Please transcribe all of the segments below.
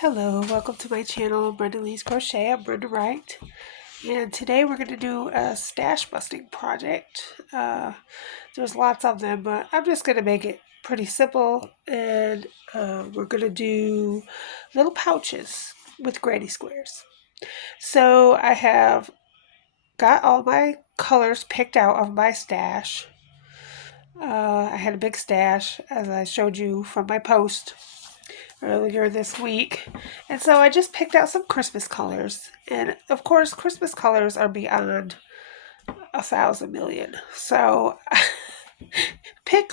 Hello, welcome to my channel, Brenda Lee's Crochet. I'm Brenda Wright, and today we're going to do a stash busting project. There's lots of them, but I'm just going to make it pretty simple, and we're going to do little pouches with granny squares. So I have got all my colors picked out of my stash. I had a big stash, as I showed you from my post earlier this week, and so I just picked out some Christmas colors, and of course Christmas colors are beyond 1,000,000,000, so pick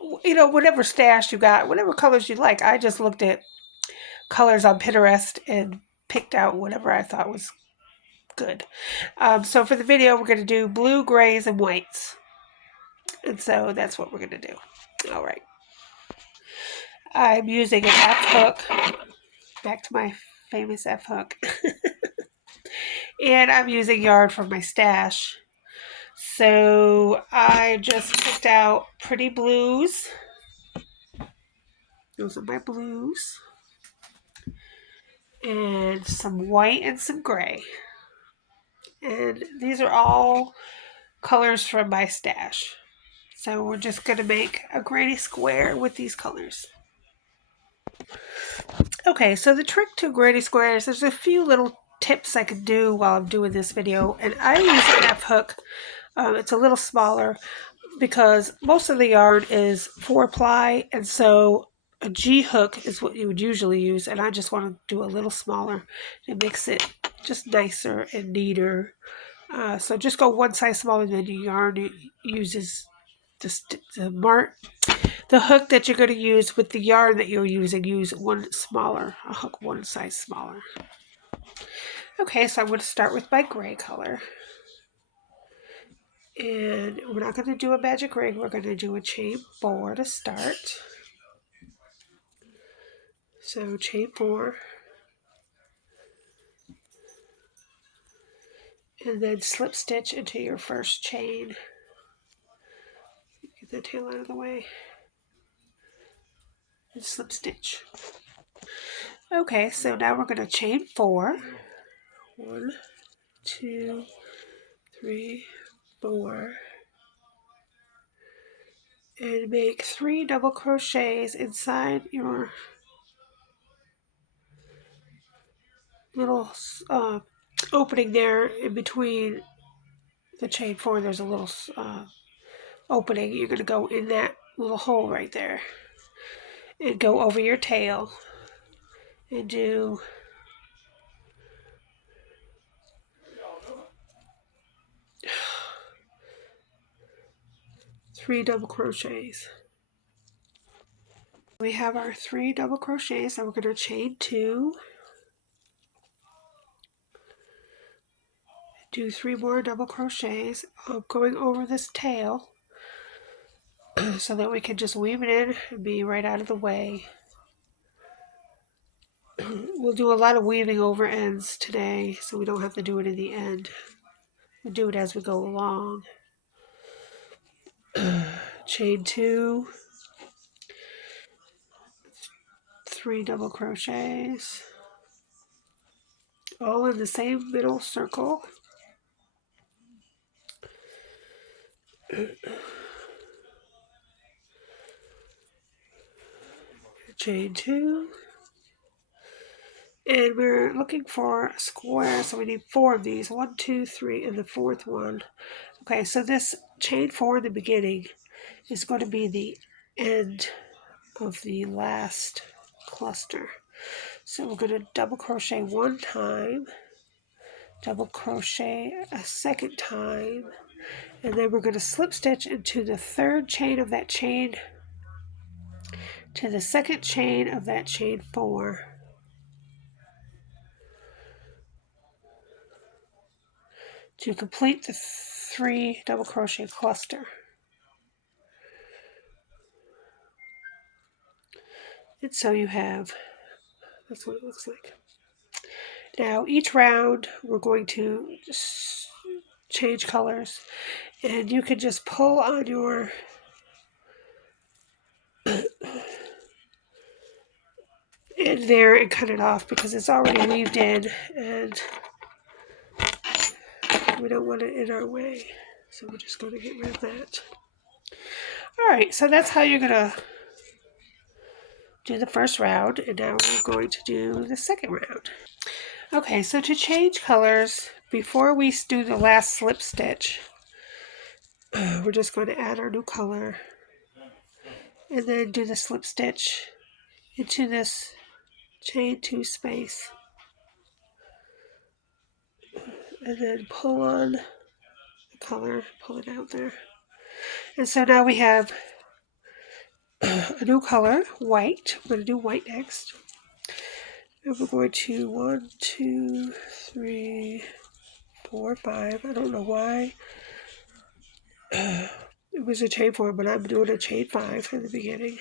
whatever stash you got, whatever colors you like. I just looked at colors on Pinterest and picked out whatever I thought was good. So for the video we're going to do blue, grays, and whites, and so that's what we're going to do. Alright, I'm using an F hook. Back to my famous F hook. And I'm using yarn from my stash. So I just picked out pretty blues. Those are my blues. And some white and some gray. And these are all colors from my stash. So we're just going to make a granny square with these colors. Okay, so the trick to granny squares, there's a few little tips I could do while I'm doing this video. And I use an F hook. It's a little smaller because most of the yarn is 4-ply, and so a G hook is what you would usually use, and I just want to do a little smaller. It makes it just nicer and neater. So just go one size smaller than your yarn uses. The hook that you're going to use with the yarn that you're using, use one smaller, a hook one size smaller. Okay, so I'm going to start with my gray color. And we're not going to do a magic ring, we're going to do a chain 4 to start. So chain 4. And then slip stitch into your first chain. Get the tail out of the way. And slip stitch. Okay, so now we're going to chain 4. 1, 2, 3, 4. And make 3 double crochets inside your little opening there in between the chain 4. There's a little opening. You're going to go in that little hole right there and go over your tail and do 3 double crochets. We have our 3 double crochets, and we're going to chain 2, do 3 more double crochets, going over this tail so that we can just weave it in and be right out of the way. We'll do a lot of weaving over ends today, so we don't have to do it in the end. We'll do it as we go along. Chain 2, 3 double crochets, all in the same middle circle. Chain 2, and we're looking for a square, so we need 4 of these. 1, 2, 3, and the 4th one. Okay, so this chain 4 in the beginning is going to be the end of the last cluster. So we're going to double crochet 1 time, double crochet a 2nd time, and then we're going to slip stitch into the 3rd chain of that chain to the 2nd chain of that chain 4. To complete the 3 double crochet cluster. And so you have, that's what it looks like. Now each round we're going to change colors, and you can just pull on your in there and cut it off because it's already weaved in and we don't want it in our way. So we're just going to get rid of that. Alright, so that's how you're going to do the first round, and now we're going to do the second round. Okay, so to change colors, before we do the last slip stitch, we're just going to add our new color and then do the slip stitch into this chain 2 space and then pull on the color, pull it out there. And so now we have a new color, white. We're going to do white next. And we're going to 1, 2, 3, 4, 5. I don't know why it was a chain 4, but I'm doing a chain 5 in the beginning.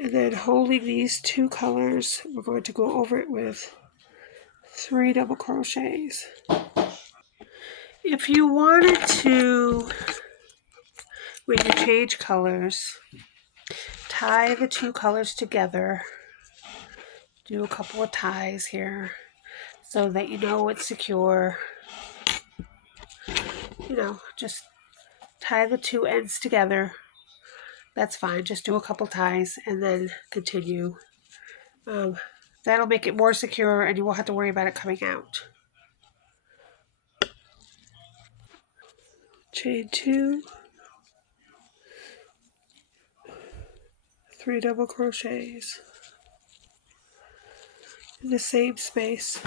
And then holding these two colors, we're going to go over it with 3 double crochets. If you wanted to, when you change colors, tie the two colors together. Do a couple of ties here so that you know it's secure. You know, just tie the two ends together. That's fine. Just do a couple ties and then continue. That'll make it more secure and you won't have to worry about it coming out. Chain 2, 3 double crochets in the same space.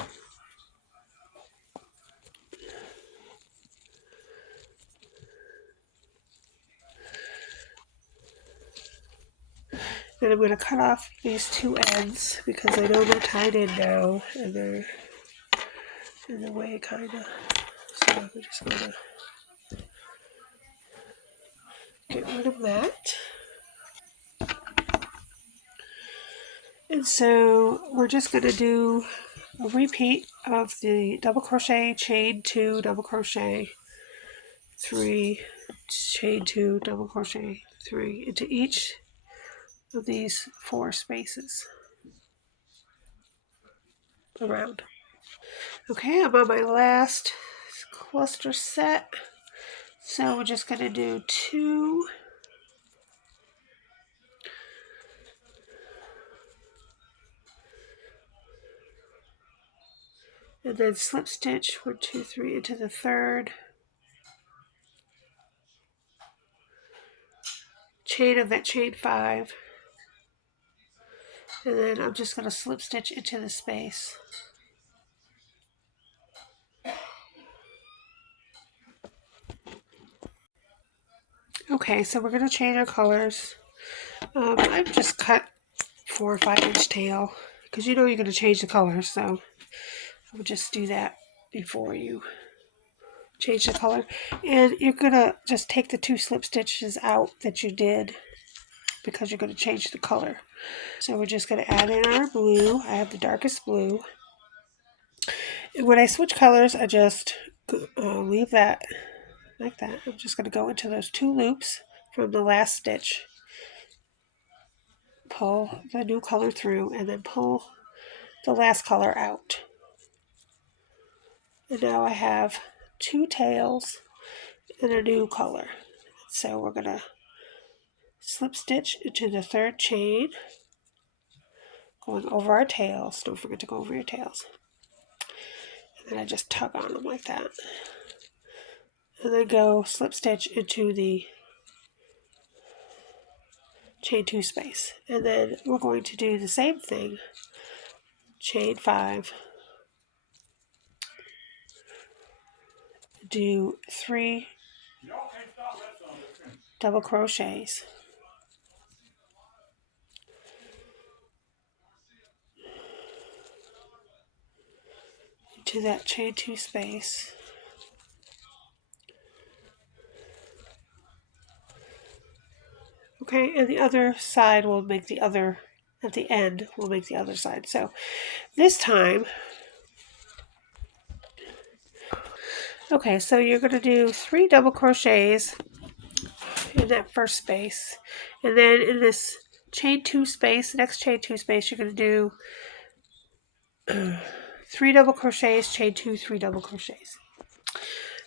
Then I'm going to cut off these two ends because I know they're tied in now and they're in the way kind of. So I'm just going to get rid of that. And so we're just going to do a repeat of the double crochet, chain 2, double crochet, 3, chain 2, double crochet, 3 into each of these 4 spaces around. Okay, I'm on my last cluster set. So we're just going to do 2 and then slip stitch 1, 2, 3 into the third, chain of that chain 5, and then I'm just going to slip stitch into the space. Okay, so we're going to change our colors. I've just cut 4 or 5 inch tail because you know you're going to change the colors, so I would just do that before you change the color. And you're going to just take the 2 slip stitches out that you did because you're going to change the color. So we're just going to add in our blue. I have the darkest blue. And when I switch colors, I just leave that like that. I'm just going to go into those 2 loops from the last stitch, pull the new color through, and then pull the last color out. And now I have 2 tails and a new color. So we're going to slip stitch into the 3rd chain, going over our tails. Don't forget to go over your tails. And then I just tug on them like that. And then go slip stitch into the chain 2 space. And then we're going to do the same thing, chain 5, do 3 double crochets into that chain 2 space. Okay, and the other side will make the other, at the end, will make the other side. So this time, okay, so you're going to do 3 double crochets in that first space. And then in this chain 2 space, the next chain 2 space, you're going to do 3 double crochets, chain 2, 3 double crochets.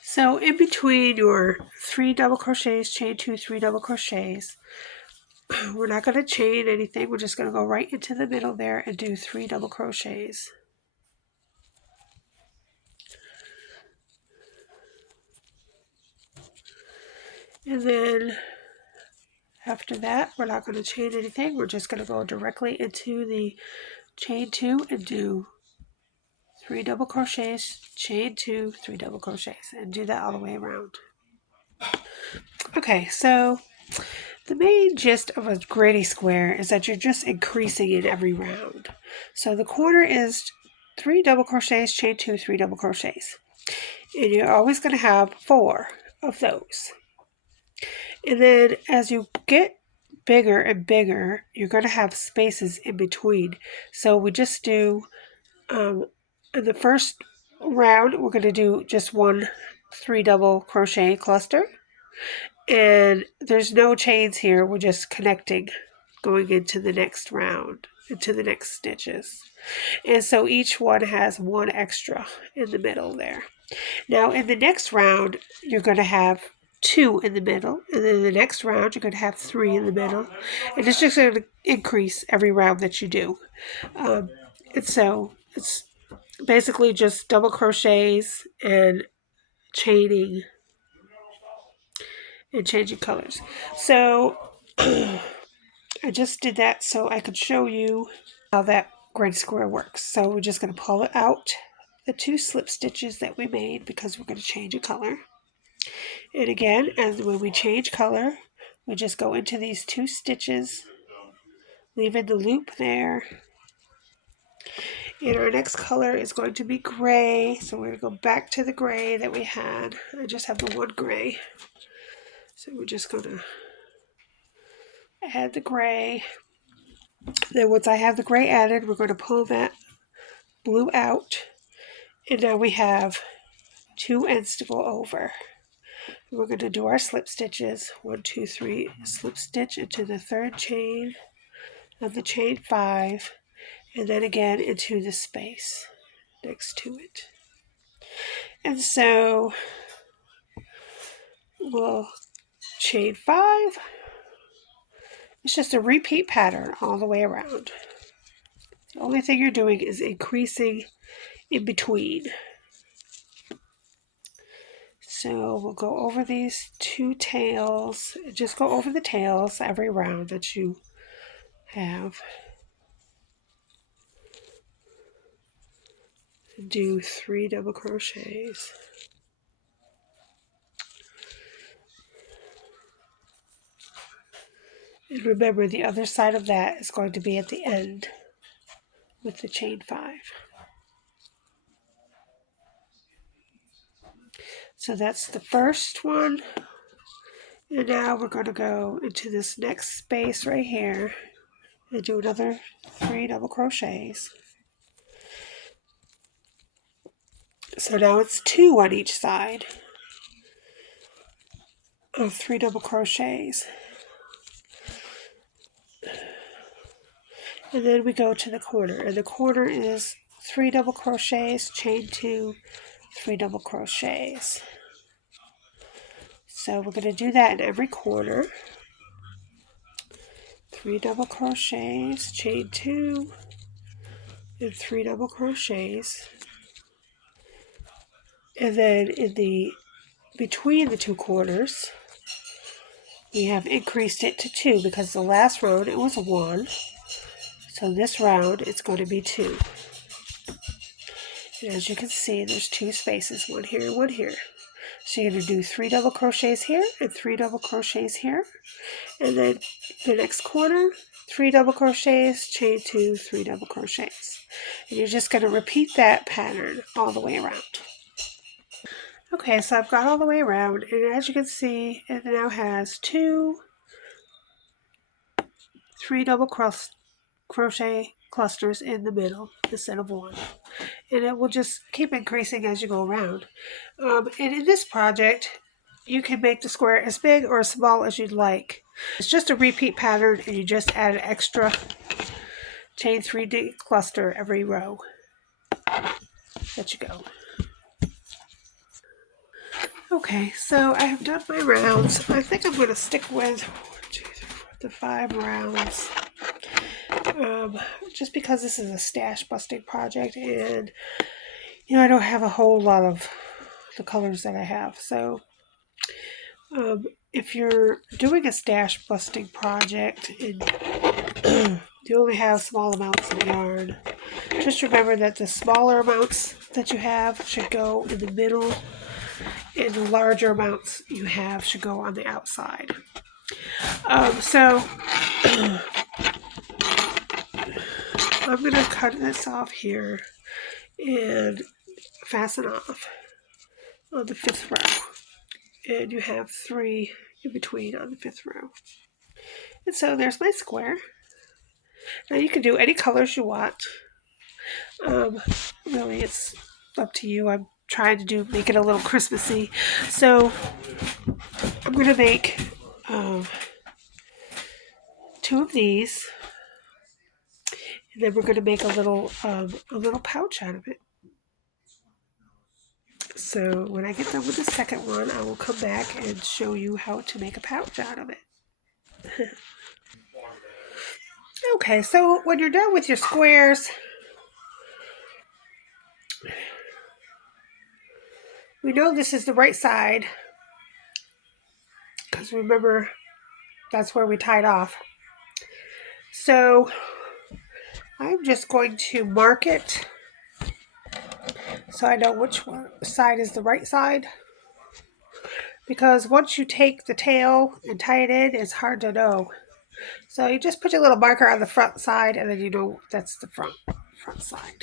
So in between your 3 double crochets, chain 2, 3 double crochets, we're not going to chain anything. We're just going to go right into the middle there and do 3 double crochets. And then after that, we're not going to chain anything. We're just going to go directly into the chain 2 and do 3 double crochets, chain 2, 3 double crochets, and do that all the way around. Okay, so the main gist of a granny square is that you're just increasing in every round. So the corner is 3 double crochets, chain 2, 3 double crochets. And you're always going to have 4 of those. And then as you get bigger and bigger, you're going to have spaces in between. So we just do, in the first round, we're going to do just 1 3 double crochet cluster. And there's no chains here. We're just connecting, going into the next round, into the next stitches. And so each one has 1 extra in the middle there. Now in the next round, you're going to have 2 in the middle. And then in the next round, you're going to have 3 in the middle. And it's just going to increase every round that you do. And so it's basically just double crochets and chaining and changing colors. So I just did that so I could show you how that granny square works. So we're just going to pull it out, the 2 slip stitches that we made, because we're going to change a color. And again, as when we change color, we just go into these 2 stitches, leaving the loop there. And our next color is going to be gray. So we're going to go back to the gray that we had. I just have the 1 gray. So we're just going to add the gray. Then once I have the gray added, we're going to pull that blue out. And now we have 2 ends to go over. We're going to do our slip stitches. 1, 2, 3, slip stitch into the 3rd chain of the chain 5, and then again into the space next to it. And so we'll chain 5. It's just a repeat pattern all the way around. The only thing you're doing is increasing in between. So we'll go over these 2 tails. Just go over the tails every round that you have. Do 3 double crochets. And remember, the other side of that is going to be at the end with the chain 5. So that's the first one. And now we're going to go into this next space right here and do another 3 double crochets. So now it's 2 on each side of 3 double crochets. And then we go to the corner, and the corner is 3 double crochets, chain 2, 3 double crochets. So we're going to do that in every corner. 3 double crochets, chain 2, and 3 double crochets. And then in the between the 2 corners, we have increased it to 2 because the last round it was 1. So this round it's going to be 2. And as you can see, there's 2 spaces, 1 here and 1 here. So you're going to do 3 double crochets here and 3 double crochets here. And then the next corner, 3 double crochets, chain 2, 3 double crochets. And you're just going to repeat that pattern all the way around. Okay, so I've got all the way around, and as you can see, it now has 2 3 double crochet clusters in the middle instead of 1. And it will just keep increasing as you go around. And in this project, you can make the square as big or as small as you'd like. It's just a repeat pattern, and you just add an extra chain 3 cluster every row that you go. Okay, so I have done my rounds. I think I'm going to stick with 5 rounds. Just because this is a stash busting project, and I don't have a whole lot of the colors that I have. So if you're doing a stash busting project and you only have small amounts of yarn, just remember that the smaller amounts that you have should go in the middle, and the larger amounts you have should go on the outside. So I'm going to cut this off here and fasten off on the 5th row. And you have 3 in between on the 5th row. And so there's my square. Now you can do any colors you want. Really, it's up to you. I'm trying to make it a little Christmassy. So I'm going to make 2 of these. And then we're going to make a little pouch out of it. So when I get done with the second one, I will come back and show you how to make a pouch out of it. Okay, so when you're done with your squares, we know this is the right side, because remember, that's where we tied off. So I'm just going to mark it so I know which side is the right side. Because once you take the tail and tie it in, it's hard to know. So you just put your little marker on the front side, and then you know that's the front side.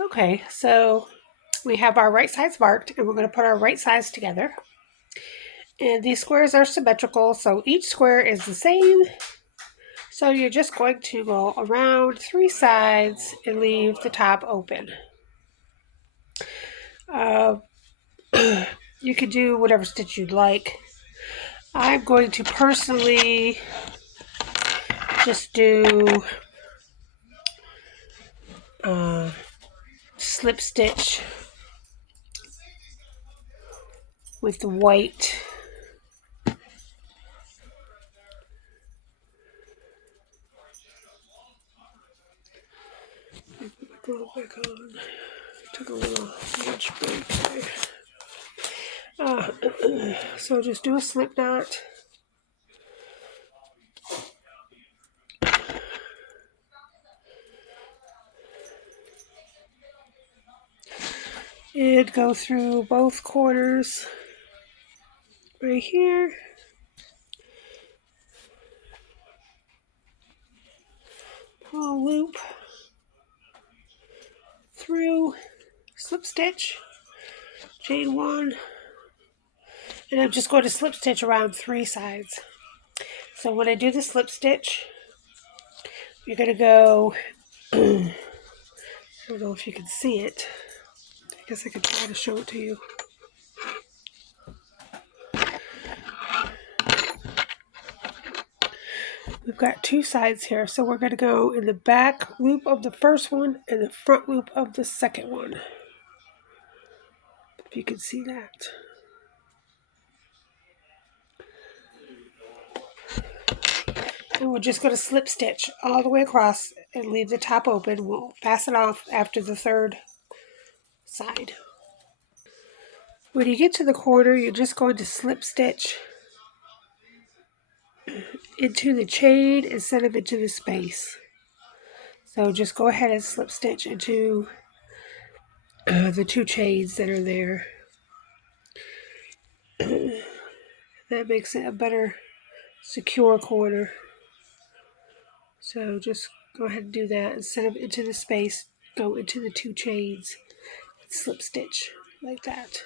Okay, so we have our right sides marked, and we're going to put our right sides together. And these squares are symmetrical, so each square is the same. So you're just going to go around 3 sides and leave the top open. You can do whatever stitch you'd like. I'm going to personally just do slip stitch with the white. Glue back on. Took a little lunch break there. So just do a slip knot. And go through both corners right here. Pull a loop through, slip stitch, chain 1, and I'm just going to slip stitch around 3 sides. So when I do the slip stitch, you're going to go, I don't know if you can see it. I guess I could try to show it to you. We've got 2 sides here, so we're going to go in the back loop of the first one and the front loop of the second one. If you can see that. And we're just going to slip stitch all the way across and leave the top open. We'll fasten off after the 3rd side. When you get to the corner, you're just going to slip stitch into the chain instead of into the space. So just go ahead and slip stitch into the 2 chains that are there. That makes it a better secure corner. So just go ahead and do that. Instead of into the space, go into the 2 chains and slip stitch like that.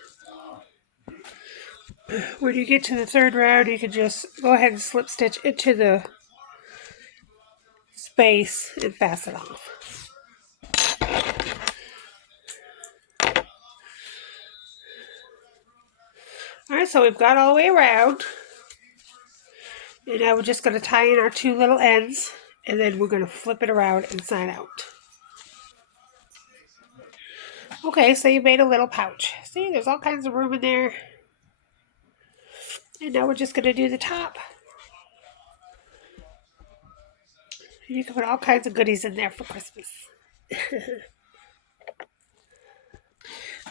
When you get to the 3rd round, you can just go ahead and slip stitch into the space and fasten off. Alright, so we've got all the way around. And now we're just going to tie in our two little ends. And then we're going to flip it around inside out. Okay, so you made a little pouch. See, there's all kinds of room in there. And now we're just going to do the top. You can put all kinds of goodies in there for Christmas.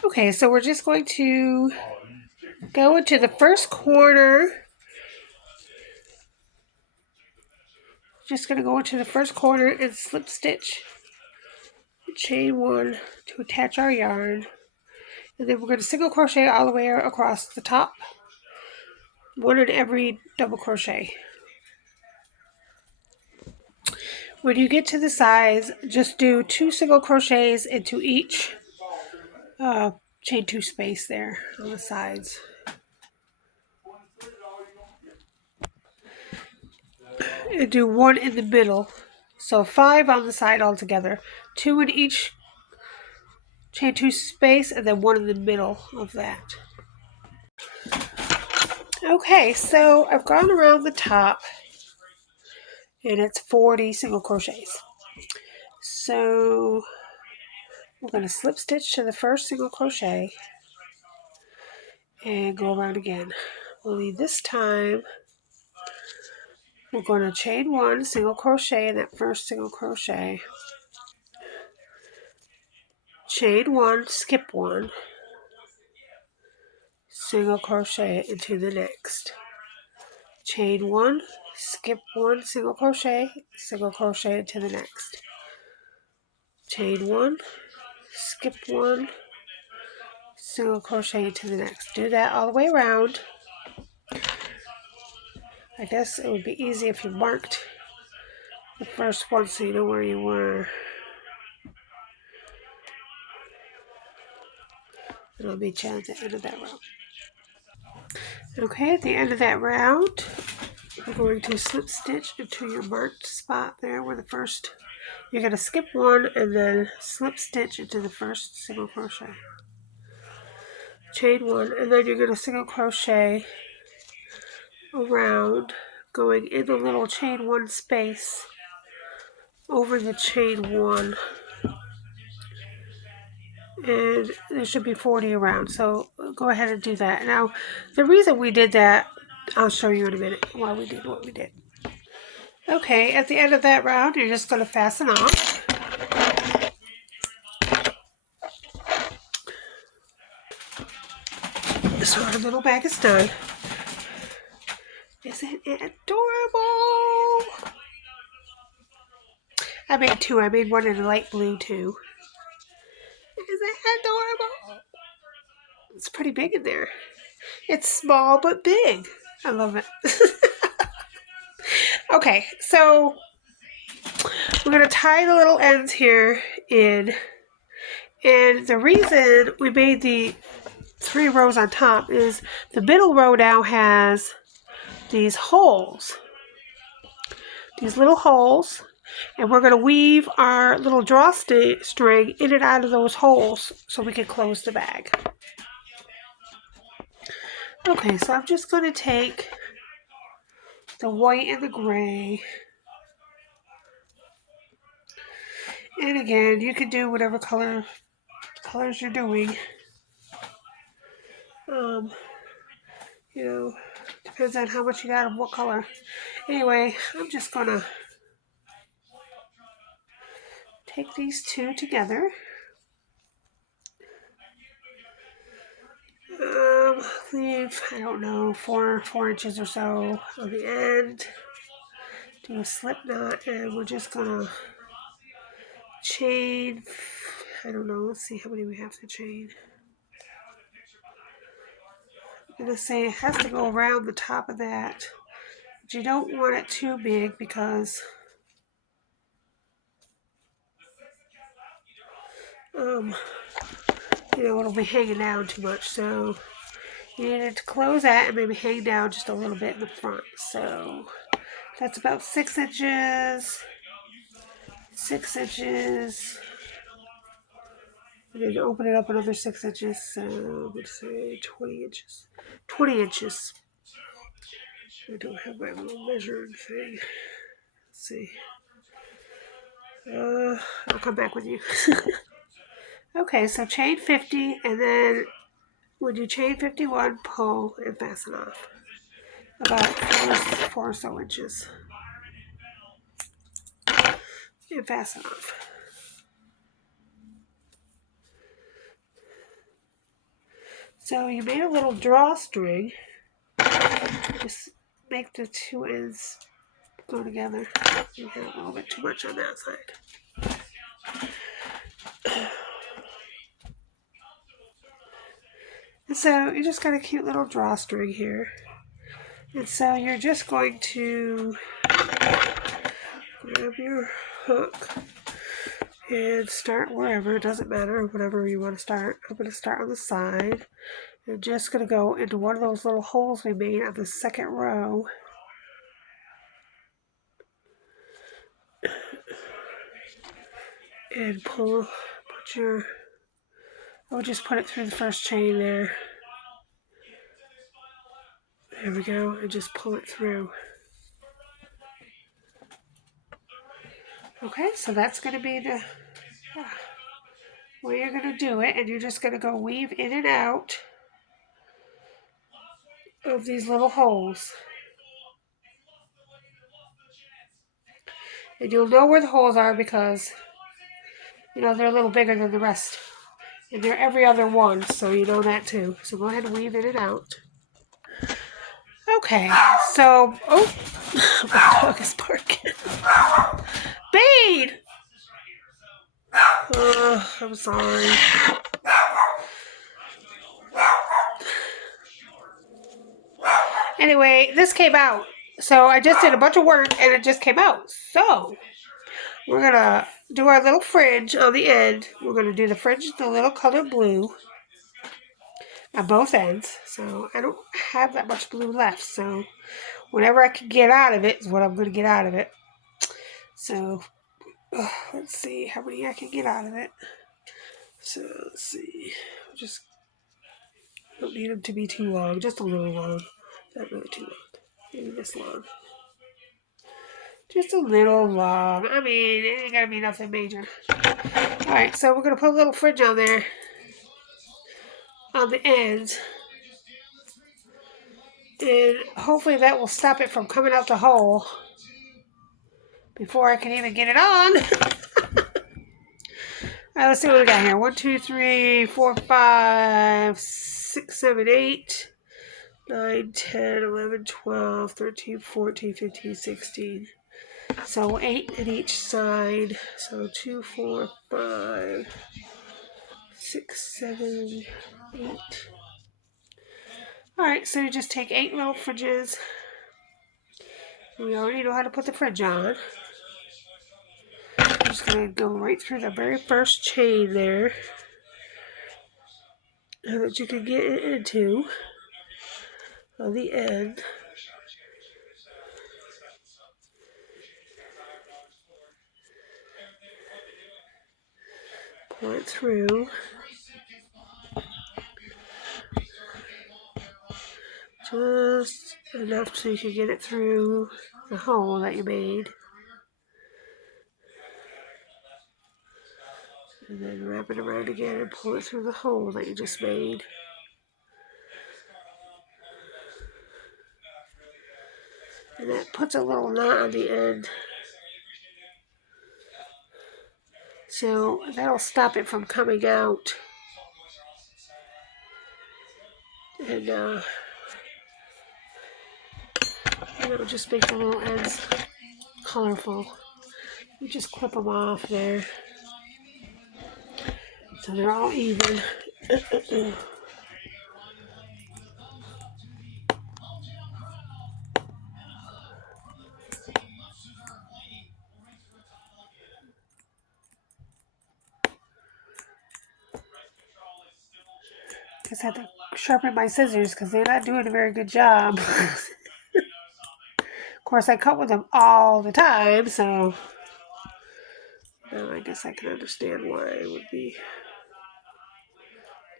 Okay, so we're just going to go into the first corner. Just going to go into the first corner and slip stitch. Chain one to attach our yarn. And then we're going to single crochet all the way across the top. One in every double crochet. When you get to the sides, just do 2 single crochets into each chain 2 space there on the sides. And do 1 in the middle. So 5 on the side altogether. 2 in each chain 2 space and then 1 in the middle of that. Okay, so I've gone around the top and it's 40 single crochets. So we're going to slip stitch to the first single crochet and go around again. Only this time we're going to chain 1 single crochet in that first single crochet. Chain 1, skip 1, single crochet into the next. Chain 1, skip 1, single crochet into the next. Chain 1, skip 1, single crochet into the next. Do that all the way around. I guess it would be easy if you marked the first one so you know where you were. And I'll meet you at the end of that round. Okay, at the end of that round, we're going to slip stitch into your marked spot there where the first, you're going to skip 1 and then slip stitch into the first single crochet. Chain 1 and then you're going to single crochet around, going in the little chain 1 space over the chain 1. And there should be 40 around, so go ahead and do that. Now, the reason we did that, I'll show you in a minute why we did what we did. Okay, at the end of that round, you're just going to fasten off. So our little bag is done. Isn't it adorable? I made 2. I made 1 in a light blue too. Isn't it adorable? It's pretty big in there. It's small but big. I love it. Okay, so we're going to tie the little ends here in. And the reason we made the 3 rows on top is the middle row now has these holes. These little holes. And we're going to weave our little drawstring in and out of those holes so we can close the bag. Okay, so I'm just going to take the white and the gray. And again, you can do whatever colors you're doing. You know, depends on how much you got of what color. Anyway, I'm just going to take these 2 together. Leave, I don't know, 4 inches or so on the end. Do a slip knot, and we're just gonna chain, I don't know, let's see how many we have to chain. I'm gonna say it has to go around the top of that, but you don't want it too big because you know, it'll be hanging down too much, so you need it to close that and maybe hang down just a little bit in the front. So that's about 6 inches, 6 inches, And then open it up another 6 inches, so let's say 20 inches. 20 inches. I don't have my little measuring thing. Let's see. I'll come back with you. Okay, so chain 50, and then when you chain 51, pull and fasten off. About 4 or so inches. And fasten off. So you made a little drawstring. Just make the 2 ends go together. You have a little bit too much on that side. And so you just got a cute little drawstring here. And so you're just going to grab your hook and start wherever, it doesn't matter, whatever you want to start. I'm going to start on the side. I'm just going to go into one of those little holes we made on the second row. And I would just put it through the first chain there. There we go, and just pull it through. Okay, so that's going to be the way you're going to do it, and you're just going to go weave in and out of these little holes. And you'll know where the holes are because, you know, they're a little bigger than the rest. And they're every other one, so you know that too. So go ahead and weave in and out. Okay, so, oh, my dog is barking. Bade! I'm sorry. Anyway, this came out. So I just did a bunch of work and it just came out. So we're going to do our little fringe on the end. We're going to do the fringe the little color blue on both ends. So I don't have that much blue left. So whatever I can get out of it is what I'm going to get out of it. So let's see how many I can get out of it. So let's see. Just don't need them to be too long. Just a little long. Not really too long. Maybe this long. Just a little long. I mean, it ain't gonna be nothing major. Alright, so we're gonna put a little fringe on there. On the ends. And hopefully that will stop it from coming out the hole. Before I can even get it on. Alright, let's see what we got here. 1, 2, 3, 4, 5, 6, 7, 8, 9, 10, 11, 12, 13, 14, 15, 16. So 8 at each side. So 2, 4, 5, 6, 7, 8. Alright, so you just take 8 little fringes. We already know how to put the fringe on. I'm just going to go right through the very first chain there. So that you can get it into on the end. Pull it through. Just enough so you can get it through the hole that you made. And then wrap it around again and pull it through the hole that you just made. And that puts a little knot on the end. So that'll stop it from coming out. And it'll just make the little ends colorful. You just clip them off there. So they're all even. Just had to sharpen my scissors because they're not doing a very good job. Of course, I cut with them all the time, so I guess I can understand why it would be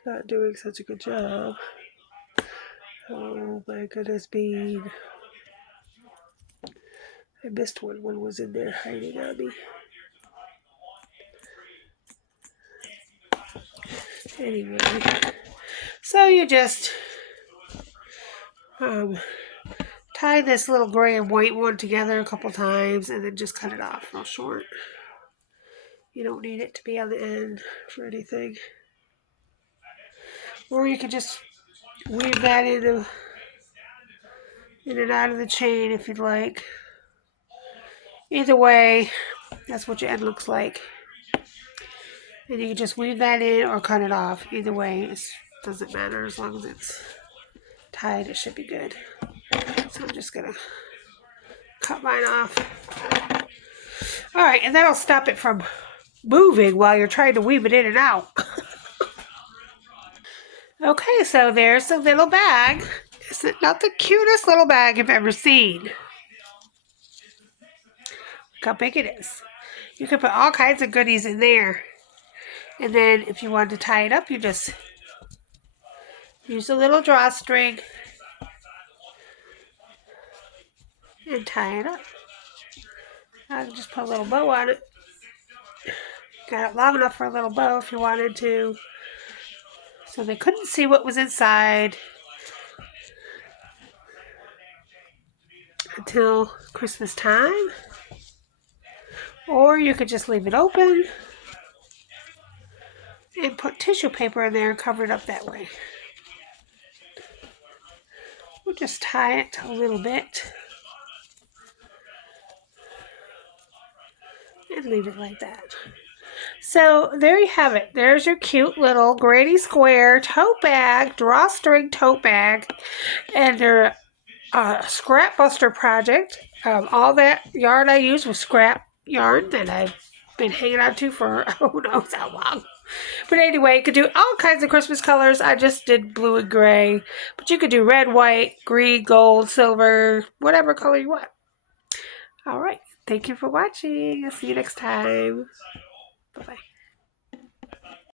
not doing such a good job. Oh my goodness, bean. I missed one. One was in there hiding on me. Anyway, so you just tie this little gray and white one together a couple times and then just cut it off real short. You don't need it to be on the end for anything. Or you can just weave that in and out of the chain if you'd like. Either way, that's what your end looks like. And you can just weave that in or cut it off. Either way, it doesn't matter as long as it's tied, it should be good. So I'm just gonna cut mine off. Alright, and that'll stop it from moving while you're trying to weave it in and out. Okay, so there's the little bag. Is it not the cutest little bag you've ever seen? Look how big it is. You can put all kinds of goodies in there. And then if you want to tie it up, you just use a little drawstring and tie it up. I can just put a little bow on it. Got it long enough for a little bow if you wanted to. So they couldn't see what was inside until Christmas time. Or you could just leave it open and put tissue paper in there and cover it up that way. We'll just tie it a little bit and leave it like that. So there you have it. There's your cute little granny square tote bag, drawstring tote bag, and your scrap buster project. All that yarn I used was scrap yarn that I've been hanging on to for who knows how long. But anyway, you could do all kinds of Christmas colors. I just did blue and gray, but you could do red, white, green, gold, silver, whatever color you want. All right. Thank you for watching. I'll see you next time.